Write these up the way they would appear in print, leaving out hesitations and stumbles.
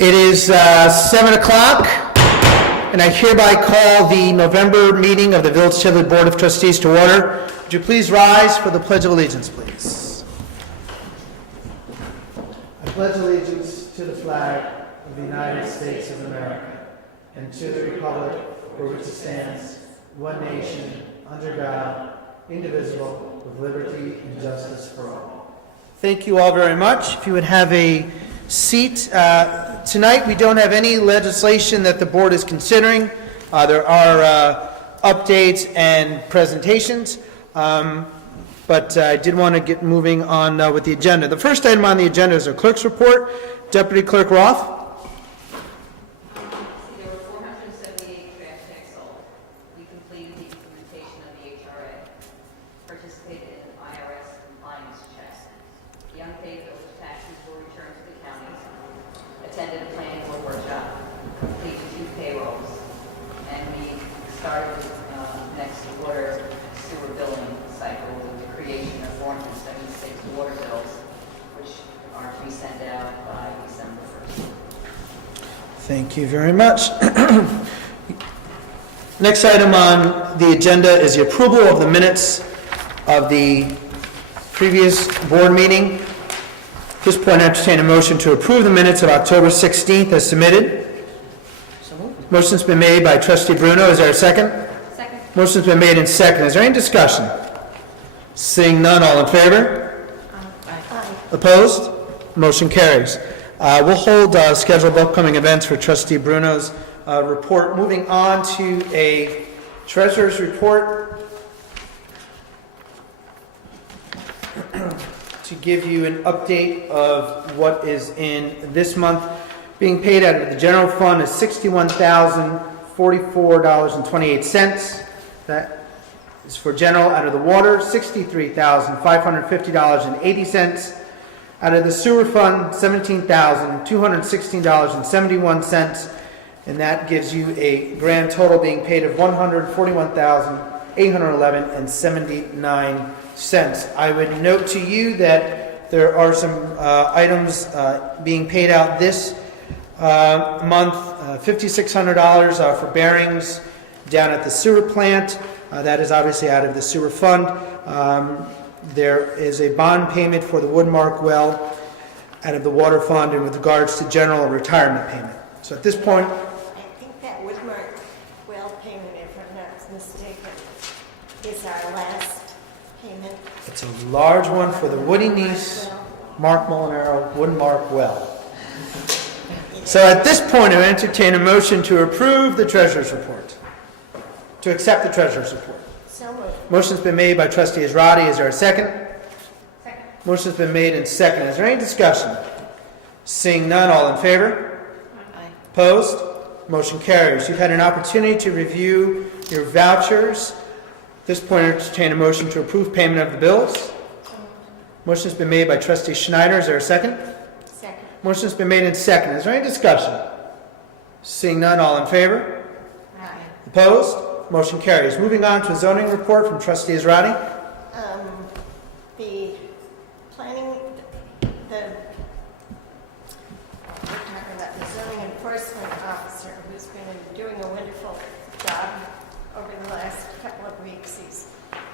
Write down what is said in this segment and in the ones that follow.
It is 7 o'clock, and I hereby call the November meeting of the Village of Tivoli Board of Trustees to order. Would you please rise for the Pledge of Allegiance, please? I pledge allegiance to the flag of the United States of America and to the republic for which it stands, one nation, under God, indivisible, with liberty and justice for all. Thank you all very much. If you would have a seat. Tonight we don't have any legislation that the board is considering. There are updates and presentations, but I did want to get moving on with the agenda. The first item on the agenda is our clerk's report. Deputy Clerk Roth. There were 478 trash tags sold. We completed the implementation of the HRA, participated in IRS compliance checks. The unpaid village taxes were returned to the counties, attended a planning board workshop, completed 2 payrolls, and we started next water sewer billing cycle with the creation of 476 water bills, which are to be sent out by December 1st. Thank you very much. Next item on the agenda is the approval of the minutes of the previous board meeting. At this point, I entertain a motion to approve the minutes of October 16th as submitted. Motion's been made by Trustee Bruno. Is there a second? Second. Motion's been made in second. Is there any discussion? Seeing none, all in favor? Aye. Opposed? Motion carries. We'll hold scheduled upcoming events for Trustee Bruno's report. Moving on to a treasurer's report. To give you an update of what is in this month. Being paid out of the general fund is $61,044.28. That is for general. Out of the water, $63,550.80. Out of the sewer fund, $17,216.71. And that gives you a grand total being paid of $141,811.79. I would note to you that there are some items being paid out this month, $5,600 for bearings down at the sewer plant. That is obviously out of the sewer fund. There is a bond payment for the Woodmark well out of the water fund in with regards to general retirement payment. So at this point, I think that Woodmark well payment, if I'm not mistaken, is our last payment. it's a large one for the Woody Niece, Mark Molinaro, Woodmark well. So at this point, I entertain a motion to approve the treasurer's report. To accept the treasurer's report. So moved. Motion's been made by Trustee Israedi. Is there a second? Second. Motion's been made and second. Is there any discussion? Seeing none, all in favor? Aye. Opposed? Motion carries. You've had an opportunity to review your vouchers. At this point, I entertain a motion to approve payment of the bills. Motion's been made by Trustee Schneider. Is there a second? Second. Motion's been made and second. Is there any discussion? Seeing none, all in favor? Aye. Opposed? Motion carries. Moving on to a zoning report from Trustee Israedi. The planning, we're talking about the zoning enforcement officer who's been doing a wonderful job over the last couple of weeks. He's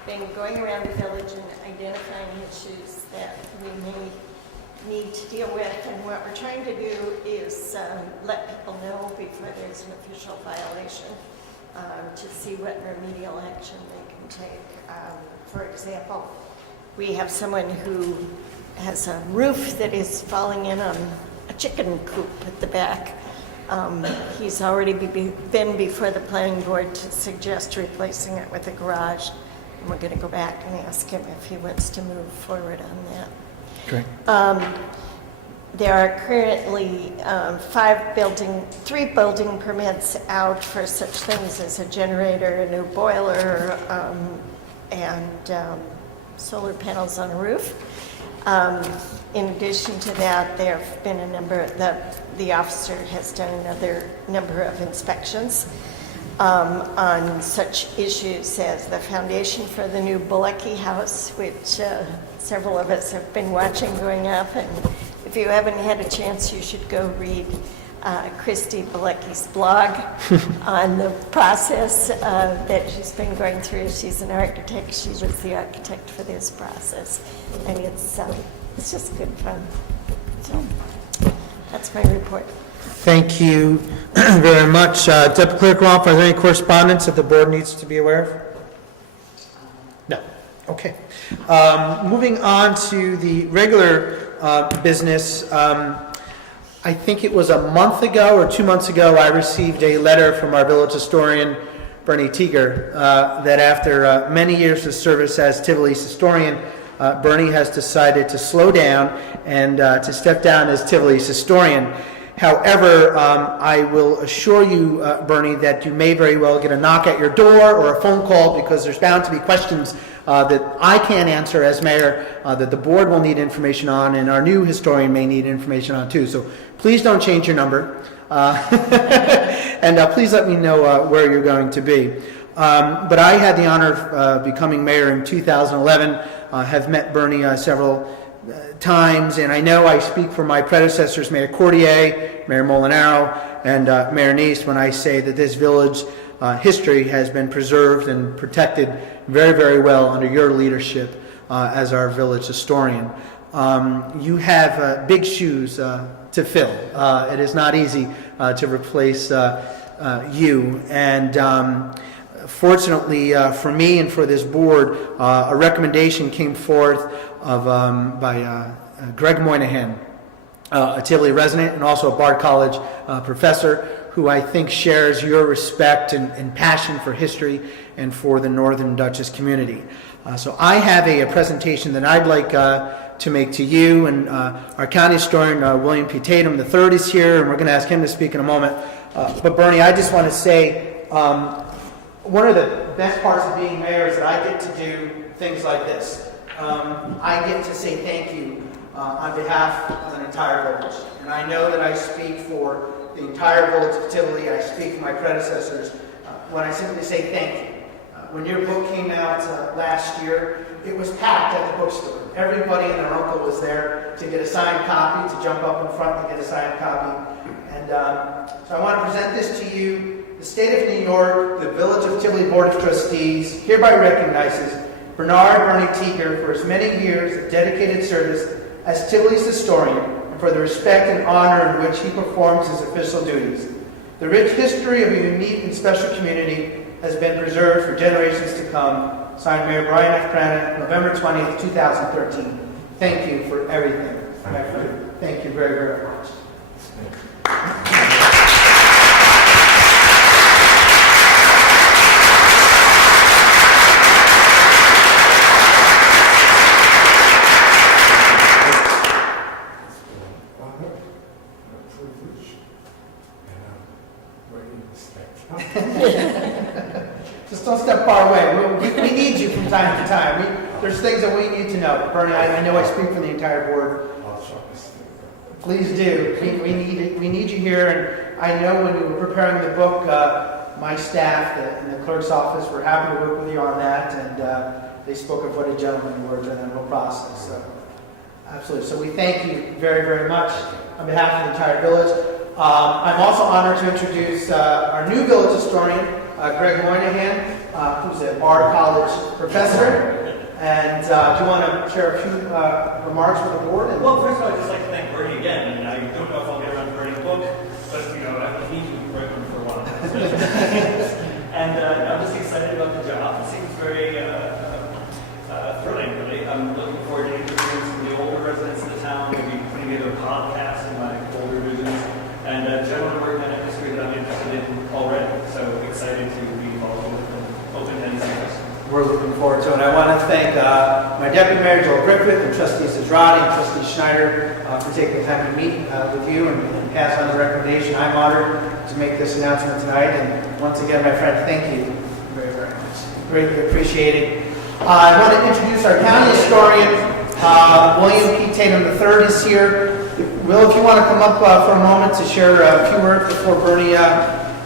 been going around the village and identifying issues that we may need to deal with. And what we're trying to do is let people know before there's an official violation. To see what remedial action they can take. For example, we have someone who has a roof that is falling in on a chicken coop at the back. He's already been before the planning board to suggest replacing it with a garage. And we're going to go back and ask him if he wants to move forward on that. Great. There are currently 3 building permits out for such things as a generator, a new boiler, and solar panels on a roof. In addition to that, there have been a number, the officer has done another number of inspections on such issues as the foundation for the new Bullocky house, which several of us have been watching going up. And if you haven't had a chance, you should go read Christy Bilecki's blog on the process that she's been going through. She's an architect. She was the architect for this process, and it's just good fun. So that's my report. Thank you very much. Deputy Clerk Rumpf, are there any correspondence that the board needs to be aware of? No. Okay. Moving on to the regular business. I think it was a month ago or 2 months ago, I received a letter from our village historian, Bernie Teeger, that after many years of service as Tivoli's historian, Bernie has decided to slow down and to step down as Tivoli's historian. However, I will assure you, Bernie, that you may very well get a knock at your door or a phone call, because there's bound to be questions that I can't answer as mayor, that the board will need information on, and our new historian may need information on too. So please don't change your number, and please let me know where you're going to be. But I had the honor of becoming mayor in 2011, have met Bernie several times, and I know I speak for my predecessors, Mayor Cordier, Mayor Molinaro, and Mayor Neist, when I say that this village history has been preserved and protected very, very well under your leadership as our village historian. You have big shoes to fill. It is not easy to replace you, and fortunately for me and for this board, a recommendation came forth by Greg Moynihan, a Tivoli resident and also a Bard College professor, who I think shares your respect and passion for history and for the Northern Dutchess community. So I have a presentation that I'd like to make to you, and our county historian, William P. Tatum III, is here, and we're going to ask him to speak in a moment. But Bernie, I just want to say, one of the best parts of being mayor is that I get to do things like this. I get to say thank you on behalf of an entire village. And I know that I speak for the entire village of Tivoli. I speak for my predecessors when I simply say thank you. When your book came out last year, it was packed at the bookstore. Everybody and their uncle was there to get a signed copy, to jump up in front to get a signed copy. And so I want to present this to you. The State of New York, the Village of Tivoli Board of Trustees, hereby recognizes Bernard Bernie Teeger for his many years of dedicated service as Tivoli's historian, and for the respect and honor in which he performs his official duties. The rich history of a unique and special community has been preserved for generations to come. Signed, Mayor Brian F. Cranach, November 20th, 2013. Thank you for everything. Thank you very, very much. Just don't step far away. We need you from time to time. There's things that we need to know. Bernie, I know I speak for the entire board. Please do. We need you here. And I know when you were preparing the book, my staff in the clerk's office were happy to work with you on that, and they spoke of what a gentleman you were during the whole process. So, absolutely. So we thank you very, very much on behalf of the entire village. I'm also honored to introduce our new village historian, Greg Moynihan, who's a Bard College professor. And do you want to share a few remarks with the board? Well, first of all, I'd just like to thank Bernie again. And I don't know if I'll get around to Bernie's book, but I need to write one for a while. And I'm just excited about the job. It seems very thrilling, really. I'm looking forward to interviewing some of the older residents of the town, maybe putting together a podcast in my older visions, and generally working on a history that I'm interested in already. So excited to be involved with and open to any suggestions. We're looking forward to it. I want to thank my Deputy Mayor, Joel Griffith, and Trustees Zrati and Trustee Schneider for taking the time to meet with you and pass on the recommendation. I'm honored to make this announcement tonight. And once again, my friend, thank you very, very much. Greatly appreciated. I want to introduce our county historian, William P. Tatum III is here. Will, if you want to come up for a moment to share a few words before Bernie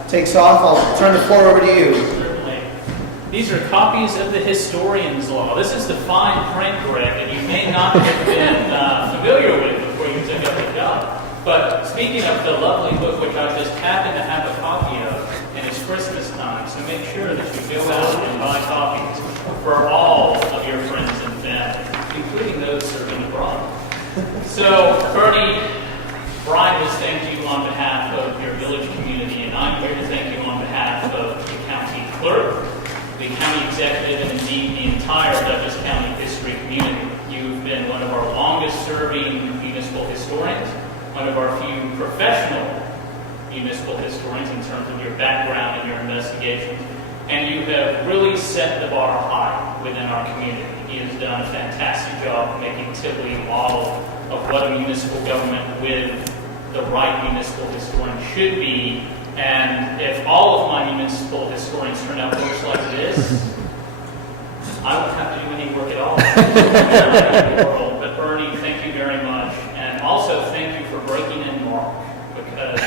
takes off, I'll turn the floor over to you. These are copies of the Historian's Law. This is the fine print, Greg, that you may not have been familiar with before you took up the job. But speaking speaking of the lovely book, which I just happen to have a copy of, and it's Christmas time, so make sure that you go out and buy copies for all of your friends and family, including those serving abroad. So, Bernie, Brian was thank you on behalf of your village community, and I'm here to thank you on behalf of the county clerk, the county executive, and indeed the entire Dutchess County history community. You've been one of our longest-serving municipal historians, one of our few professional municipal historians in terms of your background and your investigations, and you have really set the bar high within our community. He has done a fantastic job of making Tivoli a model of what a municipal government with the right municipal historian should be. And if all of my municipal historians turn out books like this, I won't have to do any work at all. But Bernie, thank you very much. And also thank you for breaking in Mark, because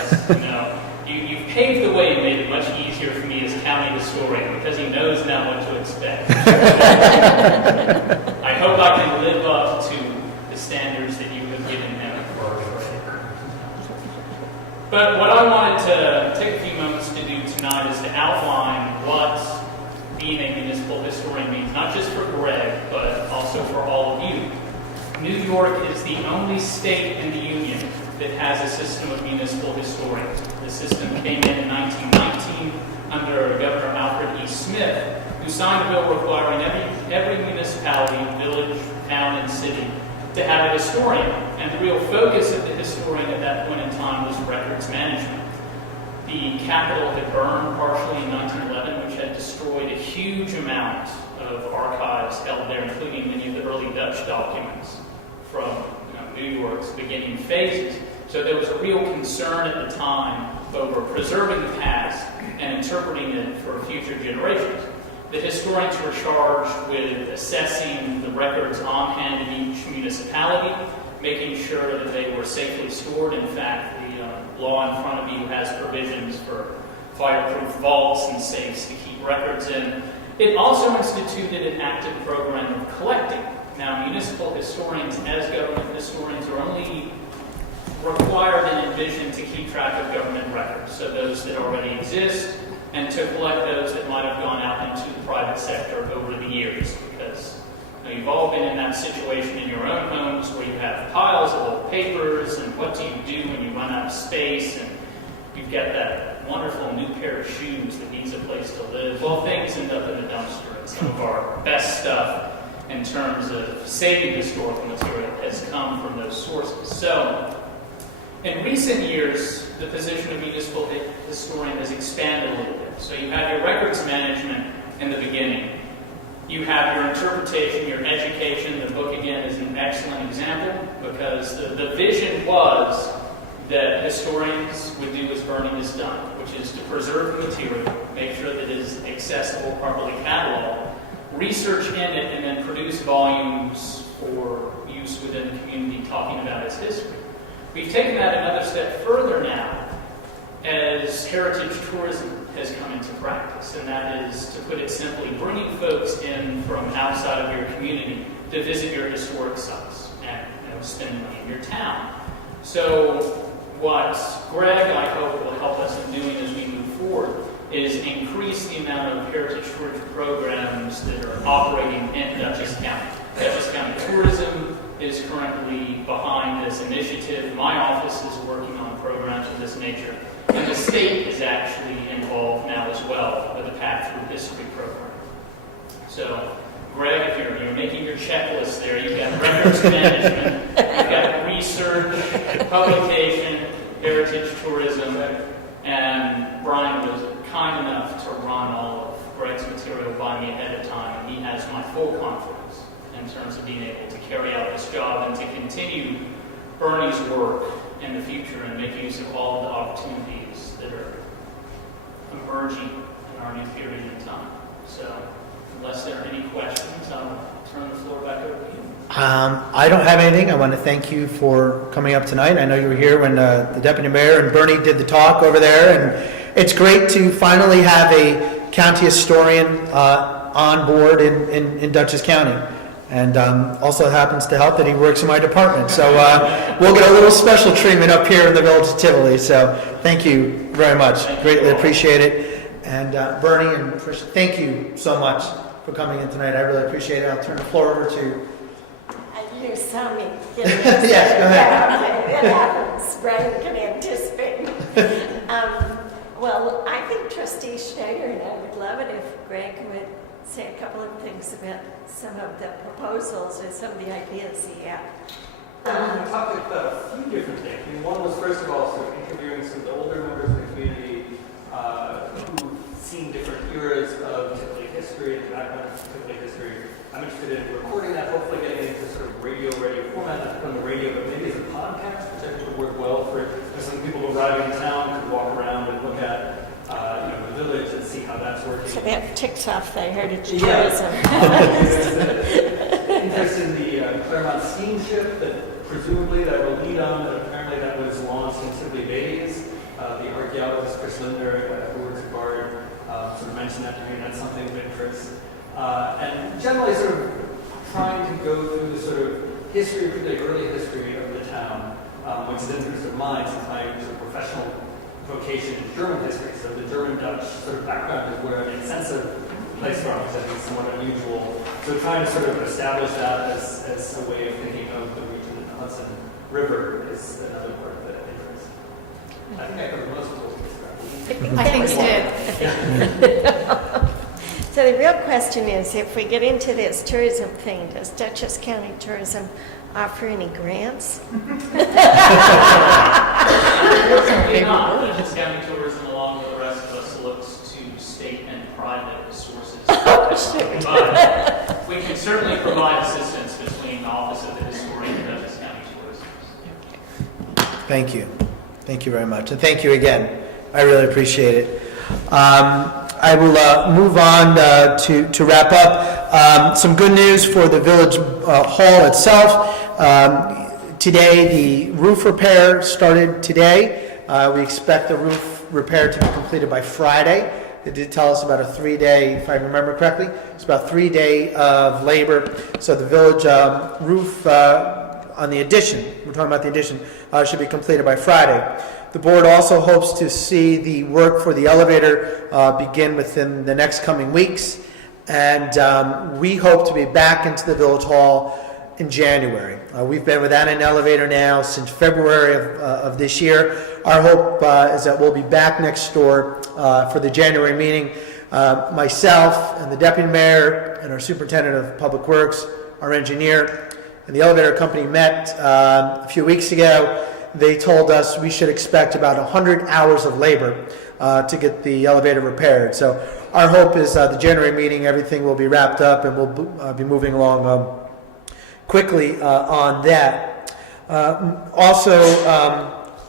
you've paved the way and made it much easier for me as county historian, because he knows now what to expect. I hope I can live up to the standards that you have given him. But what I wanted to take a few moments to do tonight is to outline what being a municipal historian means, not just for Greg, but also for all of you. New York is the only state in the Union that has a system of municipal historians. The system came in 1919 under Governor Alfred E. Smith, who signed a bill requiring every municipality, village, town, and city to have a historian. And the real focus of the historian at that point in time was records management. The Capitol had burned partially in 1911, which had destroyed a huge amount of archives held there, including many of the early Dutch documents from New York's beginning phases. So there was a real concern at the time over preserving the past and interpreting it for future generations. The historians were charged with assessing the records on hand in each municipality, making sure that they were safely stored. In fact, the law in front of you has provisions for fireproof vaults and safes to keep records in. It also instituted an active program of collecting. Now, municipal historians, as government historians, are only required and envisioned to keep track of government records, so those that already exist, and to collect those that might have gone out into the private sector over the years, because you've all been in that situation in your own homes where you have piles of old papers, and what do you do when you run out of space, and you've got that wonderful new pair of shoes that needs a place to live. Well, things end up in the dumpster, and some of our best stuff in terms of saving historical material has come from those sources. So, in recent years, the position of municipal historian has expanded a little bit. So you have your records management in the beginning. You have your interpretation, your education. The book, again, is an excellent example, because the vision was that historians would do as Bernie has done, which is to preserve the material, make sure that it is accessible, properly cataloged, research in it, and then produce volumes for use within the community talking about its history. We've taken that another step further now as heritage tourism has come into practice, and that is, to put it simply, bringing folks in from outside of your community to visit your historic sites and spend money in your town. So what Greg, I hope, will help us in doing as we move forward is increase the amount of heritage tourist programs that are operating in Dutchess County. Dutchess County Tourism is currently behind this initiative. My office is working on programs of this nature. And the state is actually involved now as well with the Path Through History program. So, Greg, if you're making your checklist there, you've got records management, you've got research, publication, heritage tourism, and Brian was kind enough to run all of Greg's material by me ahead of time, and he has my full confidence in terms of being able to carry out this job and to continue Bernie's work in the future and make use of all the opportunities that are emerging in our new period in time. So, unless there are any questions, I'll turn the floor back over to you. I don't have anything. I want to thank you for coming up tonight. I know you were here when the deputy mayor and Bernie did the talk over there, and it's great to finally have a county historian on board in Dutchess County. and also happens to help that he works in my department. So we'll get a little special treatment up here in the village of Tivoli. So thank you very much. Greatly appreciate it. And Bernie and Tricia, thank you so much for coming in tonight. I really appreciate it. I'll turn the floor over to... You saw me. Yes, go ahead. Yeah, okay, it happens. Brian can anticipate. Well, I think Trustee Schneider and I would love it if Greg would say a couple of things about some of the proposals or some of the ideas he had. We talked about a few different things. I mean, one was, first of all, sort of interviewing some of the older members of the community who've seen different eras of Tivoli history, the background of Tivoli history. I'm interested in recording that, hopefully getting it into sort of radio format, not on the radio, but maybe as a podcast, which I think would work well for some people who arrive in town could walk around and look at the village and see how that's working. So that ticks off the heritage Yeah. tourism. Interest in the Claremont steamship that presumably that will lead on, but apparently that was launched in Tivoli Bays. The archaeologist Chris Linder, who works at Bard, sort of mentioned that to me, and that's something of interest. And generally sort of trying to go through the sort of history, particularly early history of the town, which is an interest of mine since my sort of professional vocation in German history. So the German-Dutch sort of background is where I make sense of place from, which I think is somewhat unusual. So trying to sort of establish that as a way of thinking of the region in the Hudson River is another part of the interest. I think I covered most of what we described. I think you did. So the real question is, if we get into this tourism thing, does Dutchess County Tourism offer any grants? Dutchess County Tourism, along with the rest of us, looks to state and private sources. But we can certainly provide assistance between the Office of the Historian and Dutchess County Tourism. Thank you. Thank you very much. And thank you again. I really appreciate it. I will move on to wrap up. Some good news for the Village Hall itself. Today, the roof repair started today. We expect the roof repair to be completed by Friday. They did tell us about a 3-day, if I remember correctly, it's about 3 days of labor. So the village roof on the addition, we're talking about the addition, should be completed by Friday. The board also hopes to see the work for the elevator begin within the next coming weeks. And we hope to be back into the Village Hall in January. We've been without an elevator now since February of this year. Our hope is that we'll be back next door for the January meeting. Myself and the deputy mayor and our superintendent of public works, our engineer, and the elevator company met a few weeks ago. They told us we should expect about 100 hours of labor to get the elevator repaired. So our hope is the January meeting, everything will be wrapped up and we'll be moving along quickly on that. Also,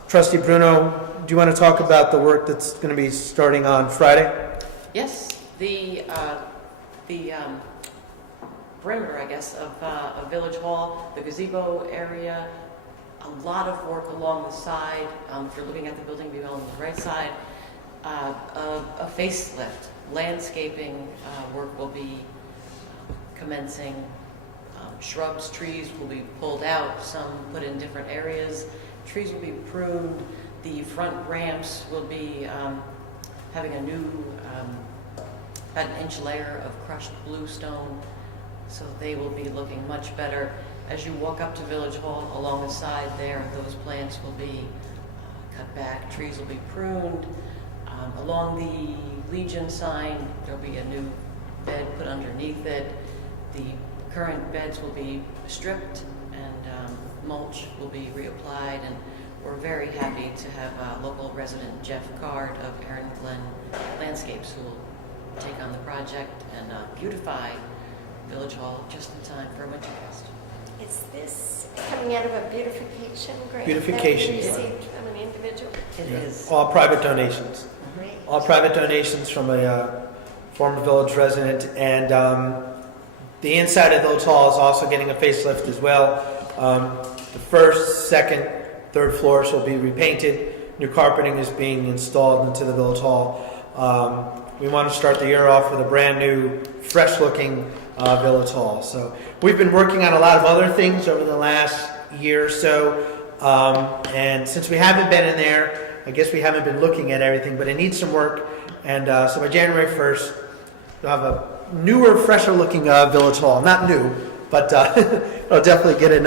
Trustee Bruno, do you want to talk about the work that's going to be starting on Friday? Yes, the perimeter, I guess, of Village Hall, the gazebo area, a lot of work along the side. If you're looking at the building view on the right side, a facelift, landscaping work will be commencing. Shrubs, trees will be pulled out, some put in different areas. Trees will be pruned. The front ramps will be having a new, about an inch layer of crushed bluestone, so they will be looking much better. As you walk up to Village Hall, along the side there, those plants will be cut back, trees will be pruned. Along the Legion sign, there'll be a new bed put underneath it. The current beds will be stripped and mulch will be reapplied, and we're very happy to have local resident Jeff Card of Erin Glen Landscapes who will take on the project and beautify Village Hall just in time for Winterfest. Is this coming out of a beautification grant? Beautification that you grant. received from an individual? It is. All private donations. Great. All private donations from a former village resident, and the inside of Village Hall is also getting a facelift as well. The first, second, third floors will be repainted. New carpeting is being installed into the Village Hall. We want to start the year off with a brand new, fresh-looking Village Hall. So we've been working on a lot of other things over the last year or so, and since we haven't been in there, I guess we haven't been looking at everything, but it needs some work, and so by January 1st, we'll have a newer, fresher looking Village Hall. Not new, but it'll definitely get a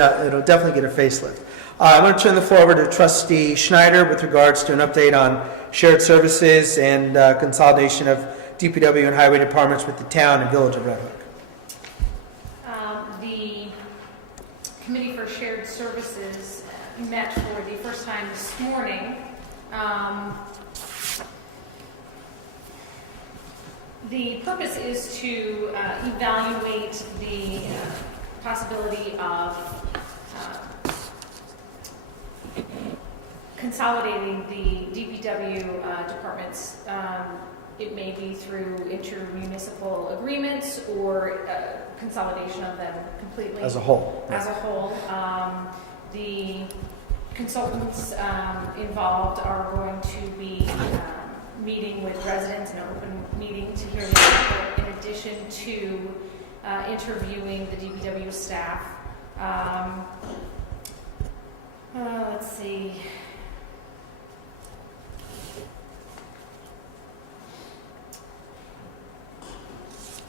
facelift. I'm going to turn the floor over to Trustee Schneider with regards to an update on shared services and consolidation of DPW and highway departments with the town and village of Red Hook. The Committee for Shared Services met for the first time this morning. The purpose is to evaluate the possibility of consolidating the DPW departments. It may be through intermunicipal agreements or consolidation of them completely. As a whole. As a whole. The consultants involved are going to be meeting with residents in an open meeting to hear their input, in addition to interviewing the DPW staff. Let's see.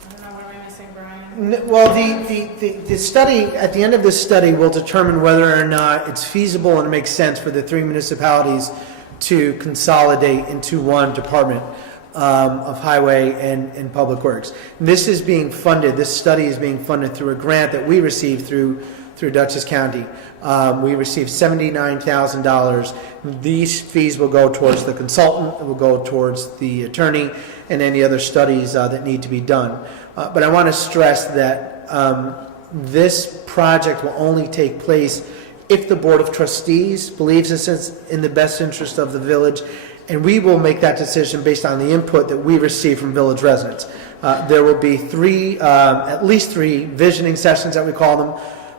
I don't know, what am I missing, Brian? Well, the study, at the end of this study, will determine whether or not it's feasible and it makes sense for the 3 municipalities to consolidate into one department of highway and public works. And this is being funded, this study is being funded through a grant that we received through Dutchess County. We received $79,000. These fees will go towards the consultant, it will go towards the attorney, and any other studies that need to be done. But I want to stress that this project will only take place if the Board of Trustees believes this is in the best interest of the village, and we will make that decision based on the input that we receive from village residents. There will be at least three visioning sessions that we call them.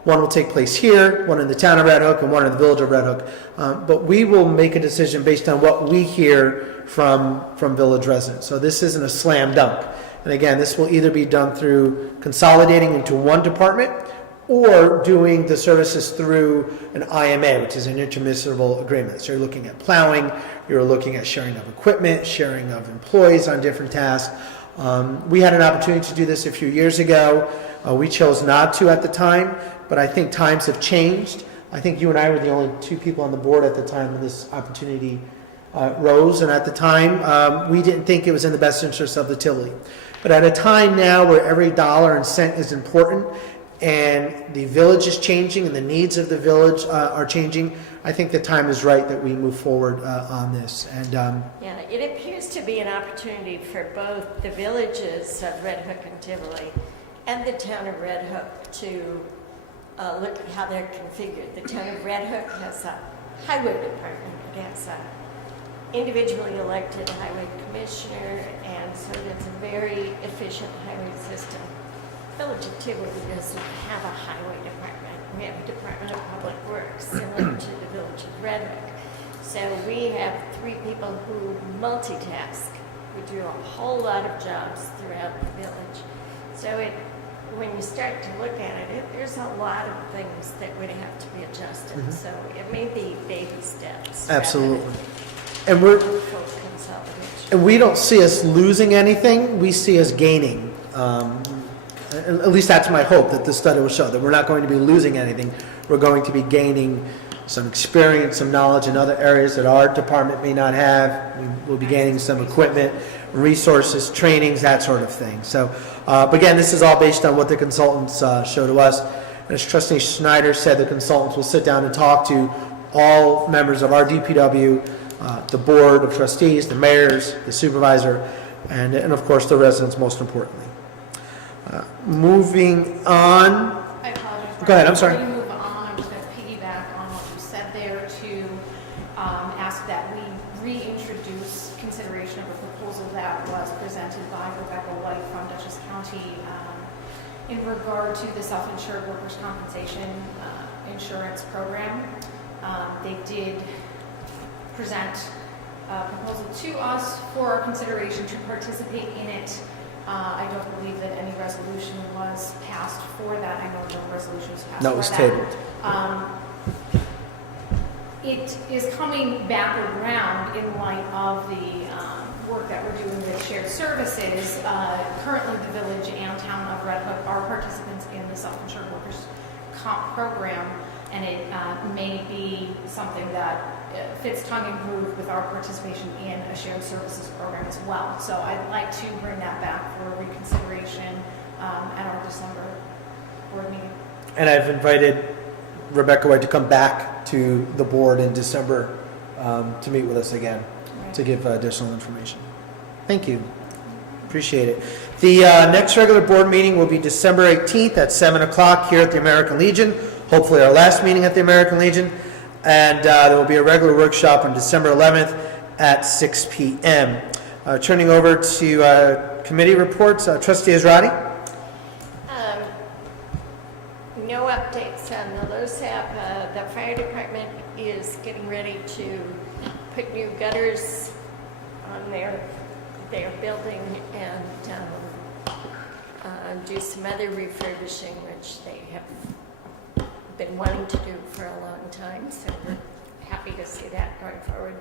One will take place here, one in the town of Red Hook, and one in the village of Red Hook. But we will make a decision based on what we hear from village residents. So this isn't a slam dunk. And again, this will either be done through consolidating into one department or doing the services through an IMA, which is an intermunicipal agreement. So you're looking at plowing, you're looking at sharing of equipment, sharing of employees on different tasks. We had an opportunity to do this a few years ago. We chose not to at the time, but I think times have changed. I think you and I were the only two people on the board at the time when this opportunity rose, and at the time, we didn't think it was in the best interest of the Tivoli. But at a time now where every dollar and cent is important, and the village is changing, and the needs of the village are changing, I think the time is right that we move forward on this. And yeah, it appears to be an opportunity for both the villages of Red Hook and Tivoli and the town of Red Hook to look at how they're configured. The town of Red Hook has a highway department. It has a individually elected highway commissioner, and so it's a very efficient highway system. The village of Tivoli doesn't have a highway department. We have a Department of Public Works, similar to the village of Red Hook. So we have three people who multitask. We do a whole lot of jobs throughout the village. So when you start to look at it, there's a lot of things that would have to be adjusted. Mm-hmm. So it may be baby steps. Absolutely. And we don't see us losing anything. We see us gaining. At least that's my hope, that this study will show that we're not going to be losing anything. We're going to be gaining some experience, some knowledge in other areas that our department may not have. We'll be gaining some equipment, resources, trainings, that sort of thing. So, but again, this is all based on what the consultants show to us. And as Trustee Schneider said, the consultants will sit down and talk to all members of our DPW, the Board of Trustees, the mayors, the supervisor, and of course the residents, most importantly. Moving on. I apologize. Go ahead, I'm sorry. Before you move on, I'm just going to piggyback on what you said there to ask that we reintroduce consideration of a proposal that was presented by Rebecca White from Dutchess County in regard to the self-insured workers' compensation insurance program. They did present a proposal to us for our consideration to participate in it. I don't believe that any resolution was passed for that. I know no resolution was passed No, for it was that. tabled. It is coming back around in light of the work that we're doing with shared services. Currently, the village and town of Red Hook are participants in the self-insured workers comp program, and it may be something that fits tongue and groove with our participation in a shared services program as well. So I'd like to bring that back for reconsideration at our December board meeting. And I've invited Rebecca White to come back to the board in December to meet with us again to give additional information. Thank you. Appreciate it. The next regular board meeting will be December 18th at 7 o'clock here at the American Legion. Hopefully our last meeting at the American Legion. And there will be a regular workshop on December 11th at 6 p.m. Turning over to committee reports. Trustee Israedi? No updates on the LoSAP. The fire department is getting ready to put new gutters on their building and do some other refurbishing, which they have been wanting to do for a long time, so we're happy to see that going forward.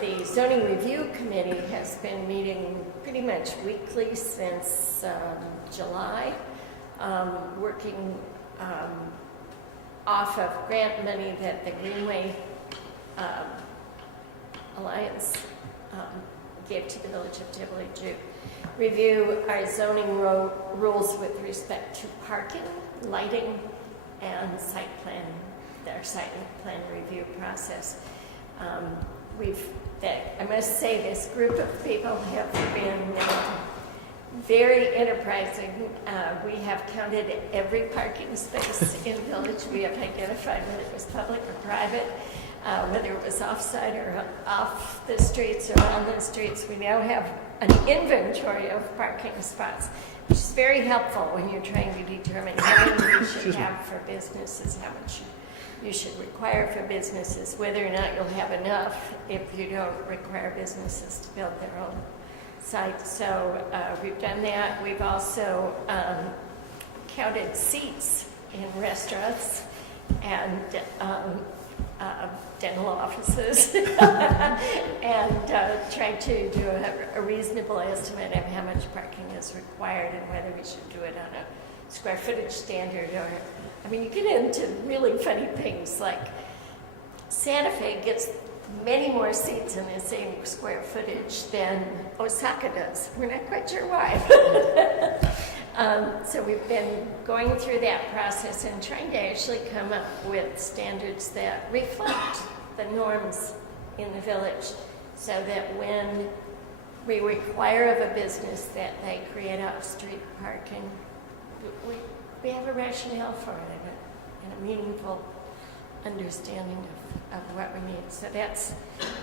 The zoning review committee has been meeting pretty much weekly since July, working off of grant money that the Greenway Alliance gave to the village of Tivoli to review our zoning rules with respect to parking, lighting, and their site plan review process. I must say, this group of people have been very enterprising. We have counted every parking space in the village. We have identified whether it was public or private, whether it was off-site or off the streets or on the streets. We now have an inventory of parking spots, which is very helpful when you're trying to determine how many you should have for businesses, how much you should require for businesses, whether or not you'll have enough if you don't require businesses to build their own site. So we've done that. We've also counted seats in restaurants and dental offices and tried to do a reasonable estimate of how much parking is required and whether we should do it on a square footage standard or, I mean, you get into really funny things like Santa Fe gets many more seats in the same square footage than Osaka does. We're not quite sure why. So we've been going through that process and trying to actually come up with standards that reflect the norms in the village, so that when we require of a business that they create off-street parking, we have a rationale for it and a meaningful understanding of what we need. So that's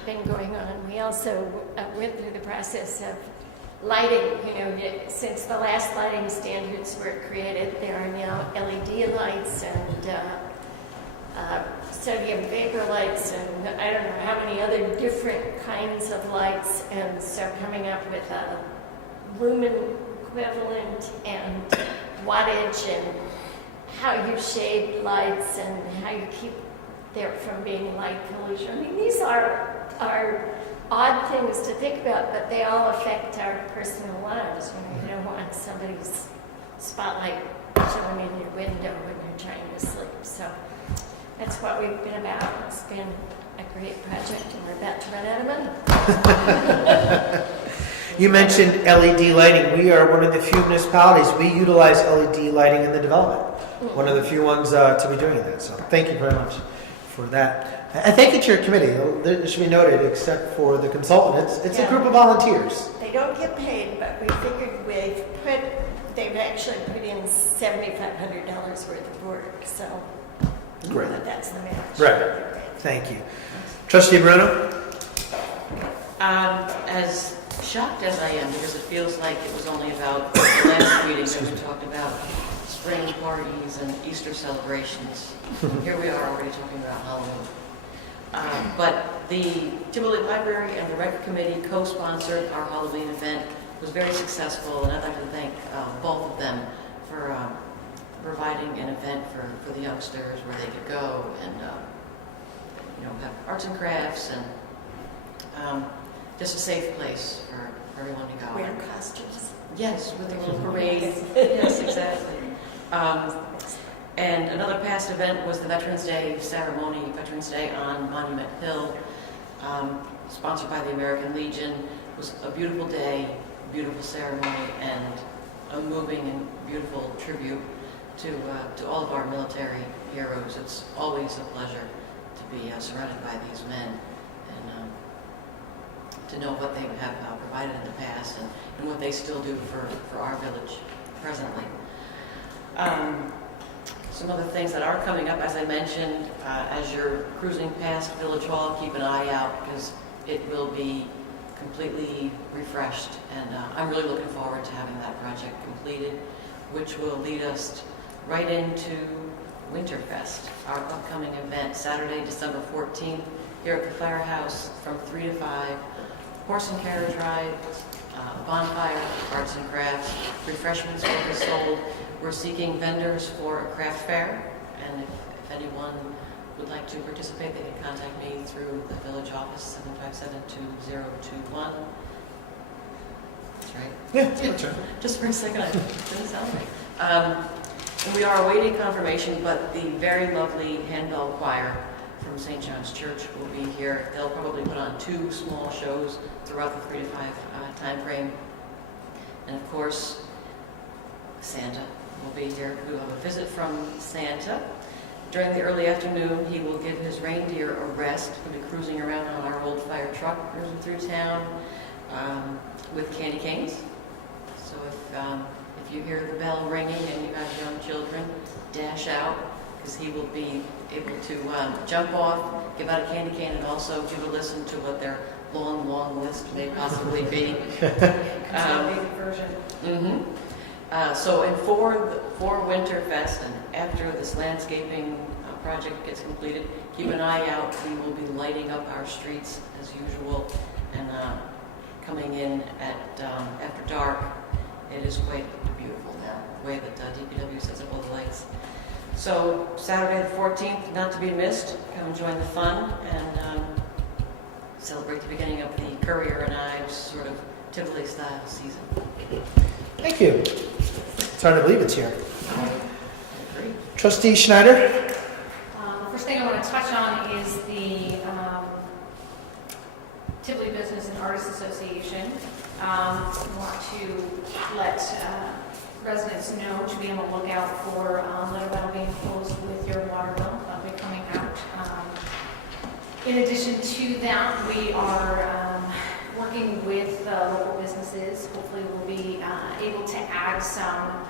been going on. We also went through the process of lighting. Since the last lighting standards were created, there are now LED lights and sodium vapor lights and I don't know how many other different kinds of lights, and so coming up with a lumen equivalent and wattage and how you shade lights and how you keep there from being light pollution. I mean, these are odd things to think about, but they all affect our personal lives. You don't want somebody's spotlight showing in your window when you're trying to sleep. So that's what we've been about. It's been a great project, and we're about to run out of money. You mentioned LED lighting. We are one of the few municipalities. We utilize LED lighting in the development. One of the few ones to be doing that. So thank you very much for that. And thank you to your committee. It should be noted, except for the consultant, it's a group of volunteers. They don't get paid, but we figured they've actually put in $7,500 worth of work. So Great. That's the match. Right. Thank you. Trustee Bruno? As shocked as I am, because it feels like it was only about the last meeting that we talked about spring parties and Easter celebrations. Here we are already talking about Halloween. But the Tivoli Library and the Rec Committee co-sponsored our Halloween event was very successful, and I'd like to thank both of them for providing an event for the youngsters where they could go and have arts and crafts and just a safe place for everyone to go. Wear costumes. Yes, with a little parade. Yes, exactly. And another past event was the Veterans Day ceremony, Veterans Day on Monument Hill, sponsored by the American Legion. It was a beautiful day, beautiful ceremony, and a moving and beautiful tribute to all of our military heroes. It's always a pleasure to be surrounded by these men and to know what they have provided in the past and what they still do for our village presently. Some other things that are coming up, as I mentioned, as you're cruising past Village Hall, keep an eye out because it will be completely refreshed, and I'm really looking forward to having that project completed, which will lead us right into Winterfest, our upcoming event, Saturday, December 14th, here at the Firehouse from 3 to 5. Horse and carriage ride, bonfire, arts and crafts, refreshments will be sold. We're seeking vendors for a craft fair, and if anyone would like to participate, they can contact me through the village office, 757-2021. That's right. Yeah, that's right. Just for a second, I didn't sound right. And we are awaiting confirmation, but the very lovely handbell choir from St. John's Church will be here. They'll probably put on 2 small shows throughout the 3 to 5 time frame. And of course, Santa will be here. We will have a visit from Santa. During the early afternoon, he will give his reindeer a rest. He'll be cruising around on our old fire truck, cruising through town with candy canes. So if you hear the bell ringing and you have young children, dash out, because he will be able to jump off, give out a candy cane, and also give a listen to what their long, long list may possibly be. Consolidated version. Mm-hmm. So for Winterfest, and after this landscaping project gets completed, keep an eye out. We will be lighting up our streets as usual, and coming in at after dark. It is quite beautiful now, the way that DPW sets up all the lights. So Saturday the 14th, not to be missed. Come and join the fun and celebrate the beginning of the Courier and Ives sort of Tivoli style season. Thank you. It's hard to believe it's here. I agree. Trustee Schneider? The first thing I want to touch on is the Tivoli Business and Artists Association. Want to let residents know to be on the lookout for letter that'll be enclosed with your water bill. That'll be coming out. In addition to that, we are working with local businesses. Hopefully we'll be able to add some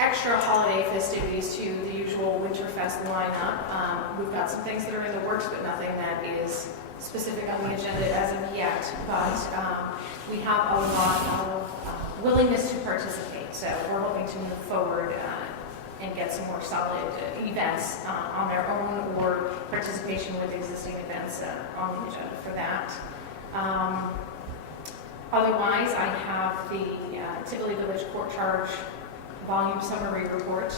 extra holiday festivities to the usual Winterfest lineup. We've got some things that are in the works, but nothing that is specific on the agenda as of yet. But we have a lot of willingness to participate, so we're hoping to move forward and get some more solid events on their own, or participation with existing events on the agenda for that. Otherwise, I have the Tivoli Village Court Charge Volume Summary Report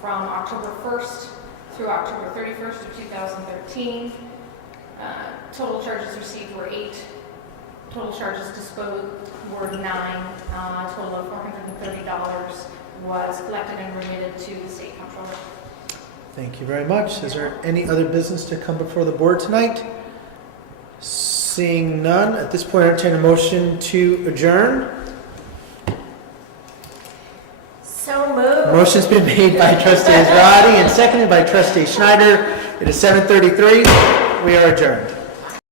from October 1st through October 31st of 2013. Total charges received were 8. Total charges disposed were 9. Total of $430 was collected and remitted to the state comptroller. Thank you very much. Is there any other business to come before the board tonight? Seeing none, at this point I entertain a motion to adjourn. So moved. Motion's been made by Trustee Israedi and seconded by Trustee Schneider. It is 7:33. We are adjourned.